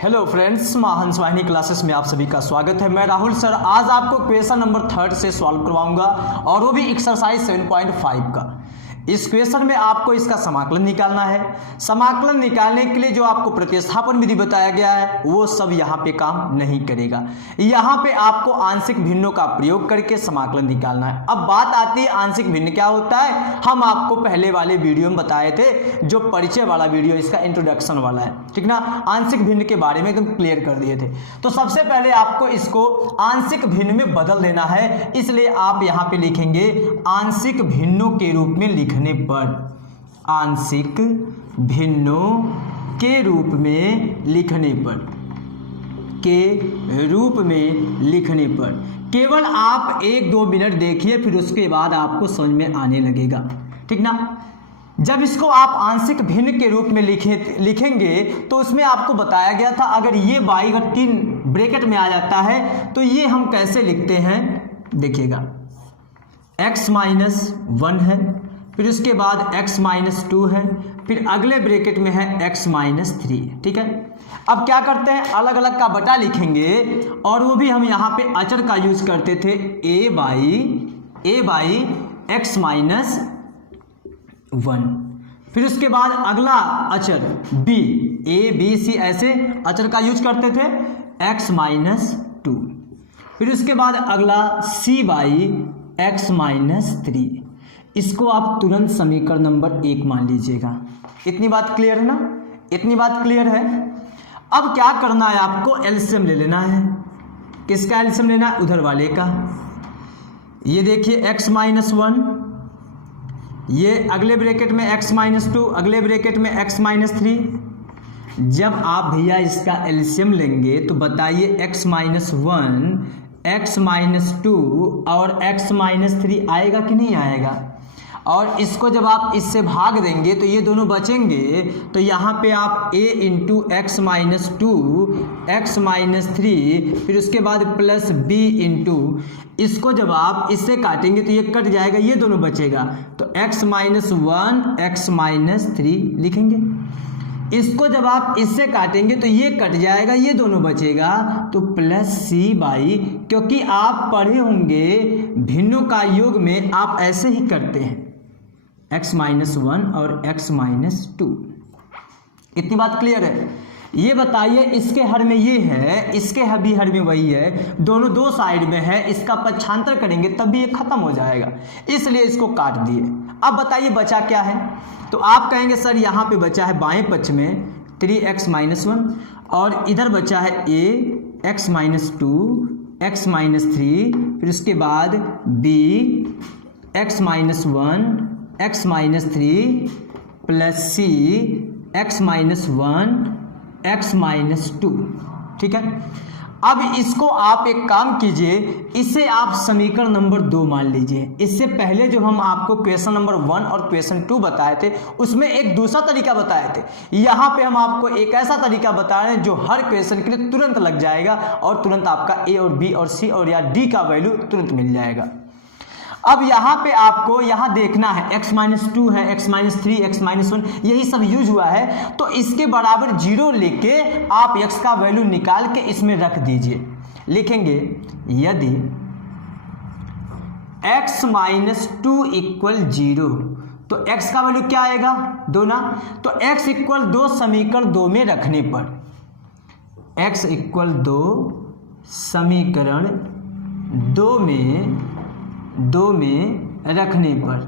Hello friends, महान स्वाहिनी classes में आप सभी का स्वागत है। मैं राहुल सर आज आपको क्वेश्चन नंबर 3 से सॉल्व करवाऊंगा और वो भी एक्सरसाइज 7.5 का। इस क्वेश्चन में आपको इसका समाकलन निकालना है। समाकलन निकालने के लिए जो आपको प्रतिस्थापन विधि बताया गया है वो सब यहाँ पे काम नहीं करेगा। यहाँ पे आपको आंशिक भिन्नों का प्रयोग करके समाकलन निकालना है। अब बात आती है आंशिक भिन्न क्या होता है। हम आपको पहले वाले वीडियो में बताए थे, जो परिचय वाला वीडियो इसका इंट्रोडक्शन वाला है, ठीक ना। आंशिक भिन्न के बारे में एकदम क्लियर कर दिए थे। तो सबसे पहले आपको इसको आंशिक भिन्न में बदल देना है, इसलिए आप यहाँ पे लिखेंगे आंशिक भिन्नों के रूप में लिखने पर, आंशिक भिन्नों के रूप में लिखने पर, के रूप में लिखने पर केवल आप 1-2 मिनट देखिए, फिर उसके बाद आपको समझ में आने लगेगा, ठीक ना। जब इसको आप आंशिक भिन्न के रूप में लिखेंगे तो उसमें आपको बताया गया था अगर ये y अगर 3 ब्रैकेट में आ जाता है तो ये हम कैसे लिखते हैं, देखिएगा x-1 है, फिर उसके बाद x-2 है, फिर अगले ब्रैकेट में है x-3, ठीक है। अब क्या करते हैं, अलग अलग का बटा लिखेंगे और वो भी हम यहाँ पे अचर का यूज करते थे a बाई x-1, फिर उसके बाद अगला अचर b, a b c ऐसे अचर का यूज करते थे x-2, फिर उसके बाद अगला c बाई x-3। इसको आप तुरंत समीकरण नंबर 1 मान लीजिएगा। इतनी बात क्लियर है ना, इतनी बात क्लियर है। अब क्या करना है, आपको एलसीएम ले लेना है। किसका एलसीएम लेना है, उधर वाले का। ये देखिए x-1, ये अगले ब्रैकेट में x-2, अगले ब्रैकेट में x-3। जब आप भैया इसका एलसीएम लेंगे तो बताइए x-1, x-2 और x-3 आएगा कि नहीं आएगा। और इसको जब आप इससे भाग देंगे तो ये दोनों बचेंगे, तो यहाँ पे आप a इंटू x-2 x-3 फिर उसके बाद प्लस b इंटू, इसको जब आप इससे काटेंगे तो ये कट जाएगा, ये दोनों बचेगा, तो x-1 x-3 लिखेंगे। इसको जब आप इससे काटेंगे तो ये कट जाएगा, ये दोनों बचेगा, तो प्लस c बाई, क्योंकि आप पढ़े होंगे भिन्नों का योग में आप ऐसे ही करते हैं x-1 और x-2। इतनी बात क्लियर है। ये बताइए इसके हर में ये है, इसके भी हर में वही है, दोनों दो साइड में है, इसका पक्षांतर करेंगे तब भी ये खत्म हो जाएगा, इसलिए इसको काट दिए। अब बताइए बचा क्या है, तो आप कहेंगे सर यहाँ पे बचा है बाएं पक्ष में 3x-1 और इधर बचा है a x-2 x-3, फिर उसके बाद b x-1 x-3 plus c x-1 x-2, ठीक है। अब इसको आप एक काम कीजिए, इसे आप समीकरण नंबर 2 मान लीजिए। इससे पहले जो हम आपको क्वेश्चन नंबर 1 और क्वेश्चन 2 बताए थे उसमें एक दूसरा तरीका बताए थे। यहाँ पे हम आपको एक ऐसा तरीका बता रहे हैं जो हर क्वेश्चन के लिए तुरंत लग जाएगा और तुरंत आपका a और b और c और या d का वैल्यू तुरंत मिल जाएगा। अब यहाँ पे आपको यहाँ देखना है x-2 है, x-3 x-1 यही सब यूज हुआ है, तो इसके बराबर 0 लेके आप x का वैल्यू निकाल के इसमें रख दीजिए। लिखेंगे यदि x-2 इक्वल 0 तो x का वैल्यू क्या आएगा, 2 ना, तो x इक्वल 2 समीकरण 2 में रखने पर, x इक्वल 2 समीकरण 2 में रखने पर।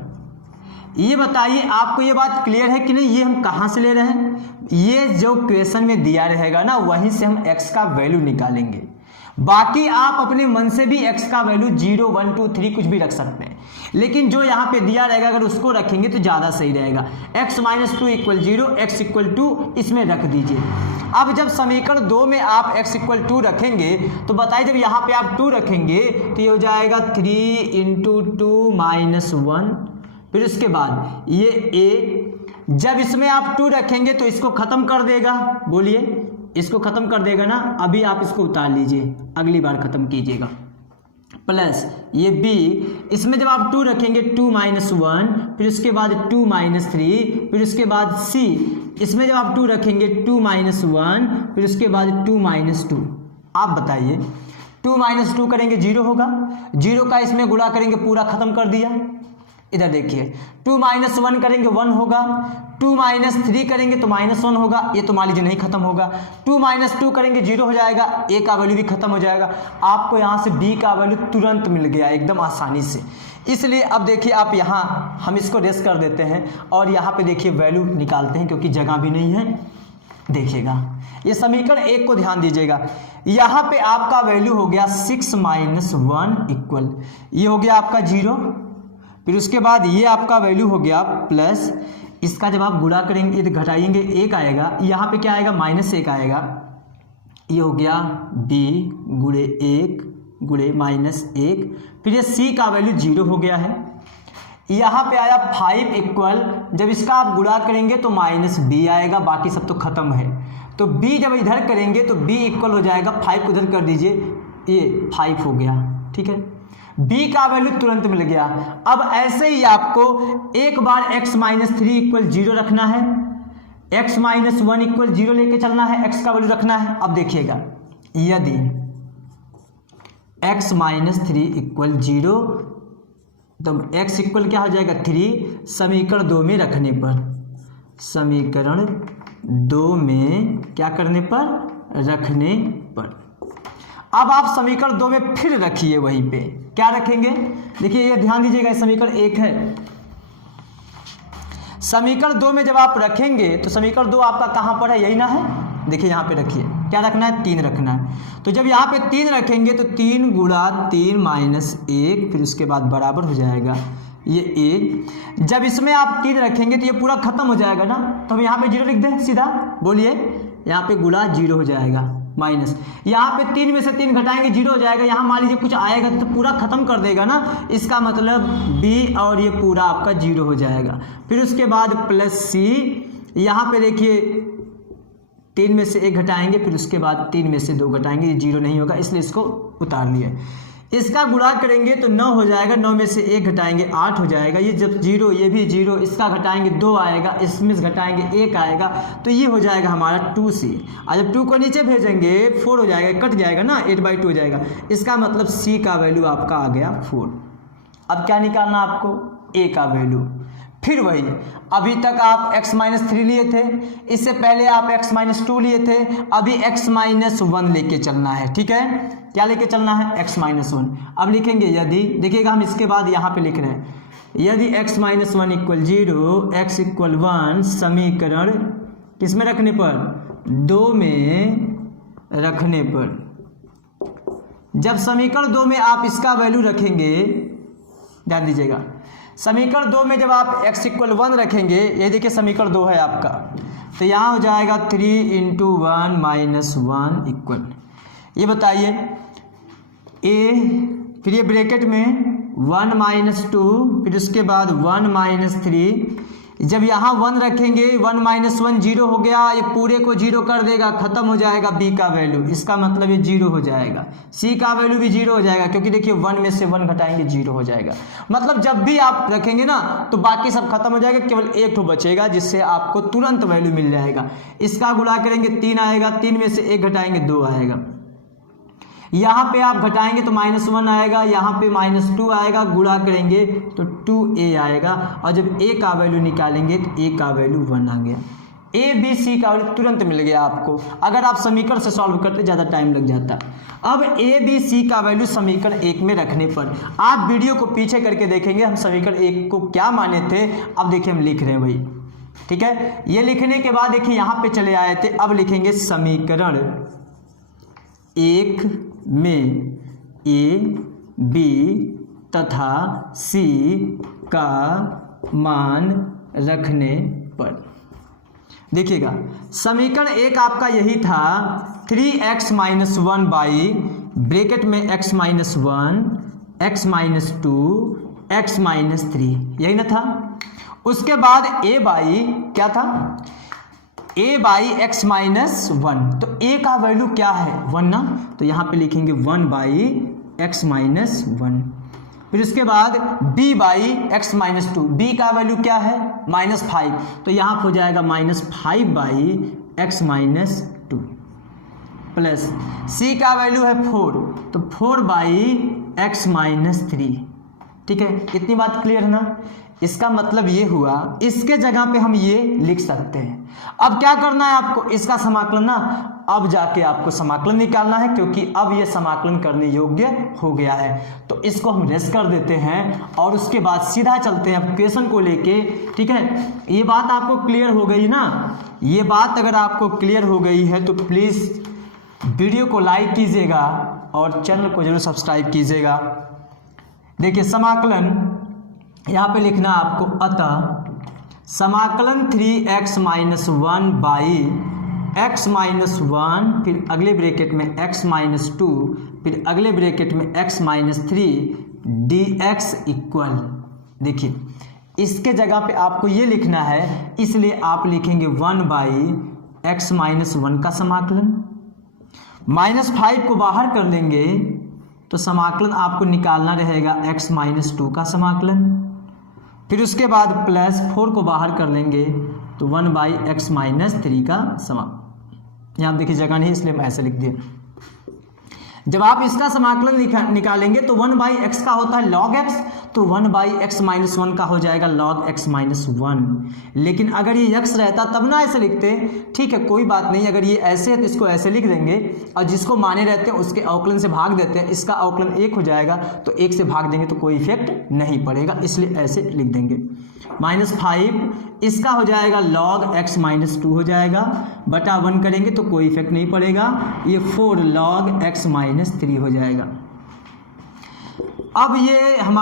ये बताइए आपको ये बात क्लियर है कि नहीं। ये हम कहाँ से ले रहे हैं, ये जो क्वेश्चन में दिया रहेगा ना वहीं से हम x का वैल्यू निकालेंगे। बाकी आप अपने मन से भी x का वैल्यू 0 1 2 3 कुछ भी रख सकते हैं, लेकिन जो यहाँ पे दिया रहेगा अगर उसको रखेंगे तो ज़्यादा सही रहेगा। x-2 इक्वल 0 x इक्वल 2 इसमें रख दीजिए। अब जब समीकरण 2 में आप x इक्वल 2 रखेंगे तो बताइए जब यहाँ पे आप 2 रखेंगे तो ये हो जाएगा 3 इंटू 2 माइनस 1, फिर उसके बाद ये a, जब इसमें आप 2 रखेंगे तो इसको खत्म कर देगा, बोलिए इसको खत्म कर देगा ना। अभी आप इसको उतार लीजिए, अगली बार खत्म कीजिएगा। प्लस ये b, इसमें जब आप 2 रखेंगे 2 - 1, फिर उसके बाद 2 - 3, फिर उसके बाद c, इसमें जब आप 2 रखेंगे 2 - 1, फिर उसके बाद 2 - 2। आप बताइए 2 - 2 करेंगे 0 होगा, 0 का इसमें गुणा करेंगे पूरा खत्म कर दिया। इधर देखिए 2 - 1 करेंगे 1 होगा, 2 - 3 करेंगे तो -1 होगा, ये तो मान लीजिए नहीं खत्म होगा। 2 - 2 करेंगे 0 हो जाएगा, a का वैल्यू भी खत्म हो जाएगा। आपको यहाँ से b का वैल्यू तुरंत मिल गया एकदम आसानी से। इसलिए अब देखिए आप यहाँ हम इसको रेस कर देते हैं और यहाँ पे देखिए वैल्यू निकालते हैं क्योंकि जगह भी नहीं है। देखिएगा ये समीकरण 1 को ध्यान दीजिएगा, यहाँ पे आपका वैल्यू हो गया 6 - 1 इक्वल, ये हो गया आपका 0, फिर उसके बाद ये आपका वैल्यू हो गया प्लस, इसका जब आप गुणा करेंगे तो घटाएंगे 1 आएगा, यहाँ पे क्या आएगा -1 आएगा, ये हो गया b गुणे 1 गुणे -1, फिर ये c का वैल्यू 0 हो गया है। यहाँ पे आया 5 इक्वल, जब इसका आप गुणा करेंगे तो -b आएगा, बाकी सब तो खत्म है। तो b जब इधर करेंगे तो b इक्वल हो जाएगा 5 को इधर कर दीजिए, ये 5 हो गया। ठीक है, b का वैल्यू तुरंत मिल गया। अब ऐसे ही आपको एक बार x - 3 इक्वल 0 रखना है, x - 1 इक्वल 0 लेके चलना है, x का वैल्यू रखना है। अब देखिएगा यदि x - 3 इक्वल 0 तो x इक्वल क्या हो जाएगा 3, समीकरण 2 में रखने पर, समीकरण 2 में क्या करने पर, रखने पर। अब आप समीकरण 2 में फिर रखिए, वहीं पे क्या रखेंगे, देखिए ये ध्यान दीजिएगा, समीकरण 1 है, समीकरण 2 में जब आप रखेंगे तो समीकरण 2 आपका कहाँ पर है, यही ना है। देखिए यहाँ पे रखिए, क्या रखना है, 3 रखना है। तो जब यहाँ पे 3 रखेंगे तो 3 गुणा 3 - 1, फिर उसके बाद बराबर हो जाएगा ये 1। जब इसमें आप 3 रखेंगे तो ये पूरा खत्म हो जाएगा ना, तो हम यहाँ पे 0 लिख दें सीधा, बोलिए, यहाँ पे गुणा 0 हो जाएगा, माइनस, यहाँ पे 3 में से 3 घटाएंगे 0 हो जाएगा। यहाँ मान लीजिए कुछ आएगा तो पूरा खत्म कर देगा ना, इसका मतलब b और ये पूरा आपका 0 हो जाएगा। फिर उसके बाद प्लस c, यहाँ पे देखिए 3 में से 1 घटाएंगे, फिर उसके बाद 3 में से 2 घटाएंगे, ये 0 नहीं होगा इसलिए इसको उतार लिए। इसका गुणा करेंगे तो 9 हो जाएगा, 9 में से 1 घटाएंगे 8 हो जाएगा, ये जब 0 ये भी 0, इसका घटाएंगे 2 आएगा, इसमें से घटाएंगे 1 आएगा, तो ये हो जाएगा हमारा 2c। और जब 2 को नीचे भेजेंगे 4 हो जाएगा, कट जाएगा ना, 8/2 हो जाएगा, इसका मतलब c का वैल्यू आपका आ गया 4। अब क्या निकालना आपको, a का वैल्यू। फिर वही, अभी तक आप x - 3 लिए थे, इससे पहले आप x - 2 लिए थे, अभी x - 1 लेके चलना है। ठीक है, क्या लेके चलना है, x - 1। अब लिखेंगे यदि, देखिएगा हम इसके बाद यहाँ पे लिख रहे हैं, यदि x - 1 इक्वल 0, x इक्वल 1, समीकरण किस में रखने पर, 2 में रखने पर। जब समीकरण 2 में आप इसका वैल्यू रखेंगे, ध्यान दीजिएगा, समीकरण 2 में जब आप x इक्वल 1 रखेंगे, ये देखिए समीकरण 2 है आपका, तो यहाँ हो जाएगा 3 × 1 - 1 इक्वल, ये बताइए a, फिर ये ब्रैकेट में 1 - 2, फिर उसके बाद 1 - 3, जब यहाँ 1 रखेंगे 1 - 1 0 हो गया, ये पूरे को 0 कर देगा, खत्म हो जाएगा b का वैल्यू, इसका मतलब ये 0 हो जाएगा, c का वैल्यू भी 0 हो जाएगा, क्योंकि देखिए 1 में से 1 घटाएंगे 0 हो जाएगा। मतलब जब भी आप रखेंगे ना तो बाकी सब खत्म हो जाएगा, केवल एक तो बचेगा जिससे आपको तुरंत वैल्यू मिल जाएगा। इसका गुणा करेंगे 3 आएगा, 3 में से 1 घटाएंगे 2 आएगा, यहाँ पे आप घटाएंगे तो -1 आएगा, यहाँ पे -2 आएगा, गुणा करेंगे तो 2a आएगा, और जब a का वैल्यू निकालेंगे तो a का वैल्यू 1 आ गया। a b c का वैल्यू तुरंत मिल गया आपको, अगर आप समीकरण से सॉल्व करते ज़्यादा टाइम लग जाता। अब a b c का वैल्यू समीकरण 1 में रखने पर, आप वीडियो को पीछे करके देखेंगे हम समीकरण 1 को क्या माने थे। अब देखिए हम लिख रहे हैं भाई, ठीक है, ये लिखने के बाद देखिए यहाँ पे चले आए थे, अब लिखेंगे समीकरण 1 में a b तथा c का मान रखने पर। देखिएगा समीकरण 1 आपका यही था, 3x - 1 बाई ब्रैकेट में x - 1, x - 2, x - 3, यही ना था। उसके बाद a बाई क्या था, a बाई x - 1, तो a का वैल्यू क्या है 1 ना, तो यहाँ पे लिखेंगे 1 बाई एक्स माइनस वन। फिर उसके बाद b by x minus two, B का वैल्यू क्या है -5, तो यहाँ हो जाएगा -5 by x minus two, plus c का वैल्यू है 4, तो 4 बाई एक्स माइनस थ्री। ठीक है, इतनी बात क्लियर है ना। इसका मतलब ये हुआ, इसके जगह पे हम ये लिख सकते हैं। अब क्या करना है आपको, इसका समाकलन ना, अब जाके आपको समाकलन निकालना है, क्योंकि अब ये समाकलन करने योग्य हो गया है। तो इसको हम रेस कर देते हैं और उसके बाद सीधा चलते हैं क्वेश्चन को लेके। ठीक है, ये बात आपको क्लियर हो गई ना। ये बात अगर आपको क्लियर हो गई है तो प्लीज़ वीडियो को लाइक कीजिएगा और चैनल को जरूर सब्सक्राइब कीजिएगा। देखिए समाकलन यहाँ पे लिखना आपको, अतः समाकलन 3x minus 1 by x minus 1, फिर अगले ब्रैकेट में x माइनस 2, फिर अगले ब्रैकेट में x माइनस 3 dx इक्वल। देखिए इसके जगह पे आपको ये लिखना है, इसलिए आप लिखेंगे 1 बाई एक्स माइनस 1 का समाकलन, -5 को बाहर कर लेंगे तो समाकलन आपको निकालना रहेगा x माइनस 2 का समाकलन। फिर उसके बाद प्लस 4 को बाहर कर लेंगे तो 1 बाई एक्स माइनस 3 का समाकलन। यहाँ देखिए जगह नहीं इसलिए मैं ऐसे लिख दिया। जब आप इसका समाकलन निकालेंगे तो 1 बाई एक्स का होता है log x, तो 1 बाई एक्स माइनस 1 का हो जाएगा log x माइनस 1। लेकिन अगर ये x रहता तब ना ऐसे लिखते। ठीक है, कोई बात नहीं, अगर ये ऐसे है तो इसको ऐसे लिख देंगे और जिसको माने रहते हैं उसके अवकलन से भाग देते हैं। इसका अवकलन 1 हो जाएगा तो 1 से भाग देंगे तो कोई इफेक्ट नहीं पड़ेगा, इसलिए ऐसे लिख देंगे। -5 इसका हो जाएगा log x माइनस 2 हो जाएगा, बटा 1 करेंगे तो कोई इफेक्ट नहीं पड़ेगा, ये 4 log x माइनस 3 हो जाएगा। अब ये हमारा